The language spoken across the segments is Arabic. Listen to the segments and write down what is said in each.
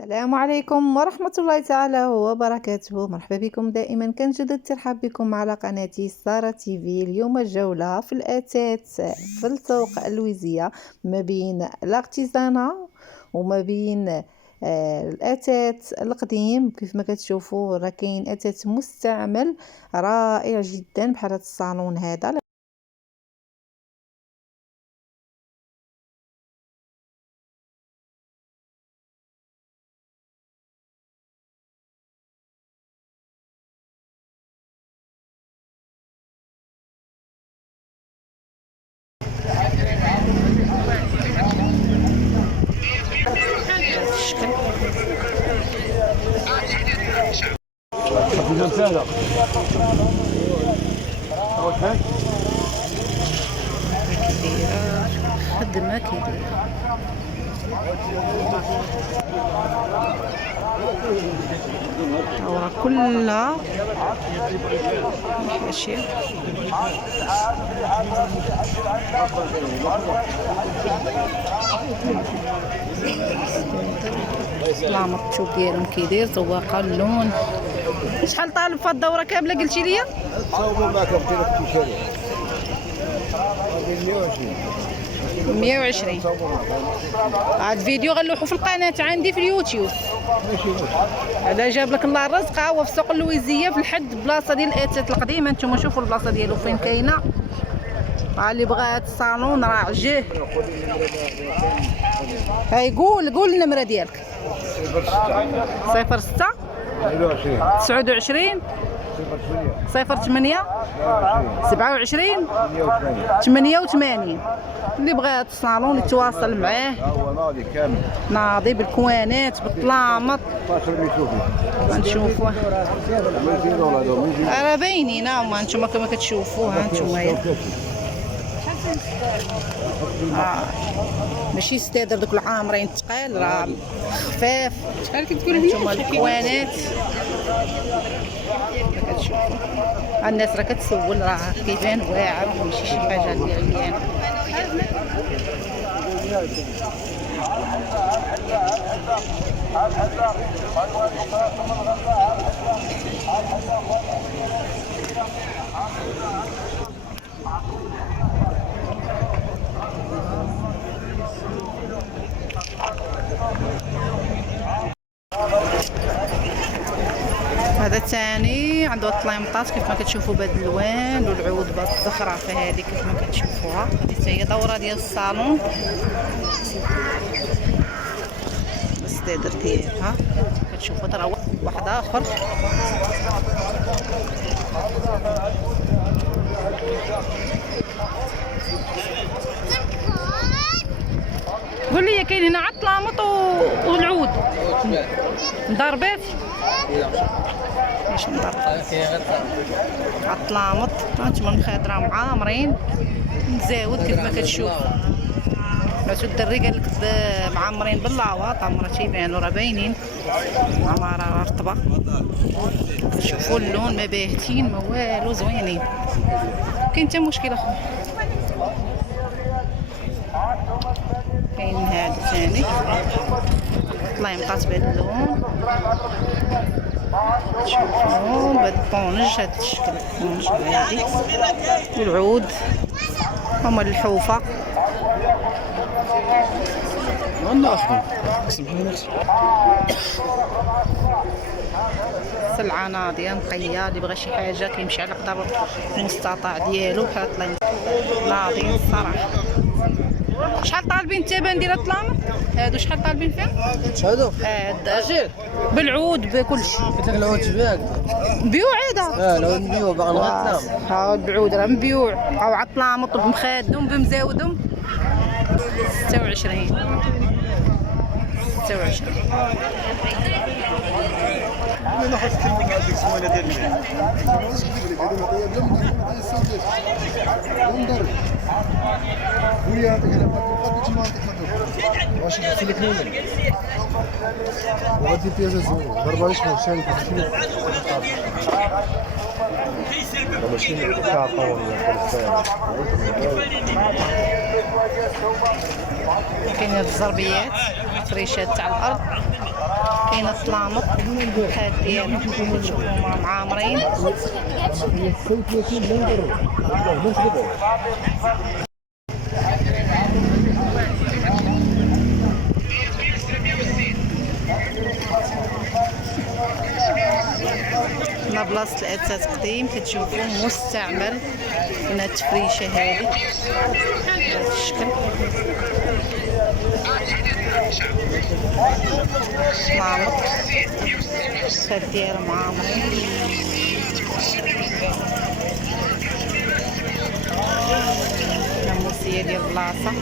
السلام عليكم ورحمة الله تعالى وبركاته. مرحبا بكم دائما، كان جدد ترحب بكم على قناتي سارة تيفي. اليوم الجولة في الأثاث في السوق اللويزية ما بين الارتيزانا وما بين الأثاث القديم. كيف ما كتشوفوا راه كاين أثاث مستعمل رائع جدا بحال هذا الصالون هذا. الشكل كبيرة، خدمة كبيرة. راه كلها حاشية. العمرتشوك ديالهم كيدير زواقة اللون. شحال طالب في الدورة كاملة قلتي لي؟ صوبوا معك بديرك تشري 120. هاد الفيديو غنلوحو في القناة عندي في اليوتيوب. هذا جاب لك الله الرزق. هو في سوق اللويزية في الحد بلاصة ديال الأثاث القديمة. نتوما شوفوا البلاصة ديالو فين كاينة. اللي بغى هاد الصالون راه عجيه. هاي قول النمرة ديالك. 06 29 08 27 88. اللي بغى هاد الصالون يتواصل معاه. هو ناضي كامل، ناضي بالكوانات بالطلامط. غنشوفوه راه باينين. هما نتوما كما كتشوفوا. ها نتوما ماشي ستادر دوك العامرين ثقال، راه خفاف. شحال كتقول لي نتوما الكوانات كتشوفوا. الناس راه كتسول، راه كيبان واعر ماشي شي حاجه اللي عيانه. هذا الثاني عنده الطليمطات كيف ما كتشوفوا بهاد الالوان، والعود بهاد الزخرفه هذه كيف ما كتشوفوها. هذه حتى هي دوره ديال الصالون الستادر ديالها. كتشوفوا راه واحد اخر. قول لي كاين هنا عاد الطلامط والعود مضربات. ماشي مضربات، الطلامط هانتوما الخضره معامرين مزاود كيف ما كتشوف. باتو الدري قال لك معمرين باللاواط. راه تيبانوا راه باينين عماره رطبه. شوفوا اللون ما باهتين ما والو، زوينين. كاين حتى مشكل اخر. كاين هذا ثاني طليمطات بهذا اللون. شوفوا بهذا الطونج، هذا الشكل الطونج هادي. والعود هما الحوفه. سلعه ناضيه نقيه. اللي بغى شي حاجه كيمشي على قدر المستطاع ديالو. بحال الطليمط ناضيين الصراحه. شحال طالبين الثمن ديال الطلامط هادو؟ شحال طالبين فيه هادو؟ هاد بالعود بكلشي. قلت لك العود شباك مبيوع هذا. العود مبيوع باغي نغطلهم. ها العود راه مبيوع. او على الطلامط بمخادهم بمزاودهم 26. انا خاص نكلم هذيك السمانه ديال الماء. واش قلت لك نوم وغادي بيازا زوين ضربه ليش ما شارك شنو ماشي تاع طول كاين هاد الزربيات فريشات تاع الارض، كاين الطلامط هاد ديالهم كتشوفوهم معامرين. هنا بلاصة الأثاث قديم كتشوفو مستعمل من هاد التفريشة هادي بهذا الشكل. طلامط هاد ديالهم عامرين. ناموسية ديال بلاصة.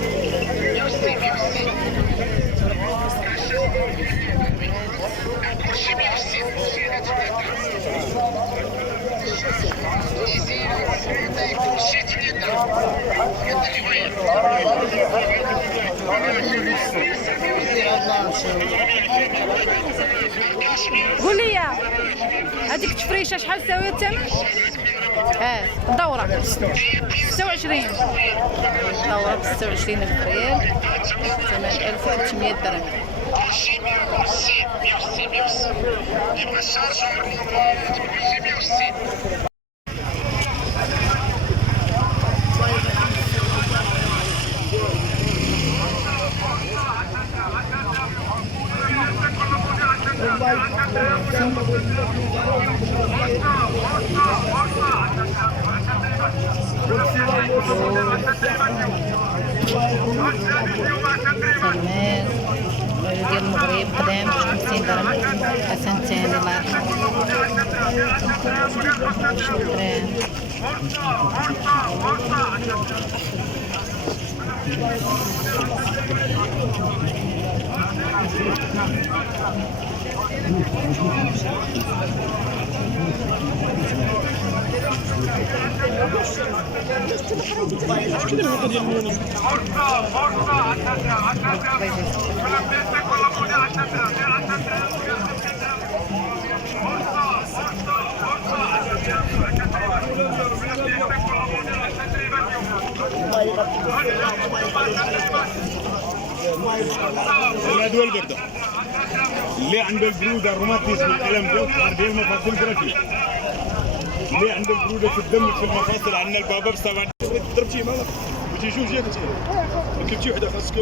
قول لي هذيك التفريشه شحال تساوي الثمن؟ الدوره 26 دوره ب 26 ألف ريال، ثمن 1300 درهم. سلمان ديال المغرب قدام 50 درهم. حسن الثاني الله يرحمه 20 درهم. هذول البردة اللي عنده البرودة الروماتيزم الألم ديال المفاصل جرافي، اللي عنده البرودة في الدم في المفاصل عندنا البابا بس طبعا ضربتيه مالك وتجي جوج ياك كلتي وحده خاصك.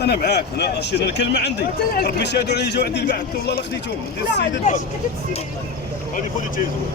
انا معاك، انا الكلمه عندي ربي شهدوا علي جاو عندي البعث والله لا خديتهم ديال السيد الباب هذه خذي تيزو.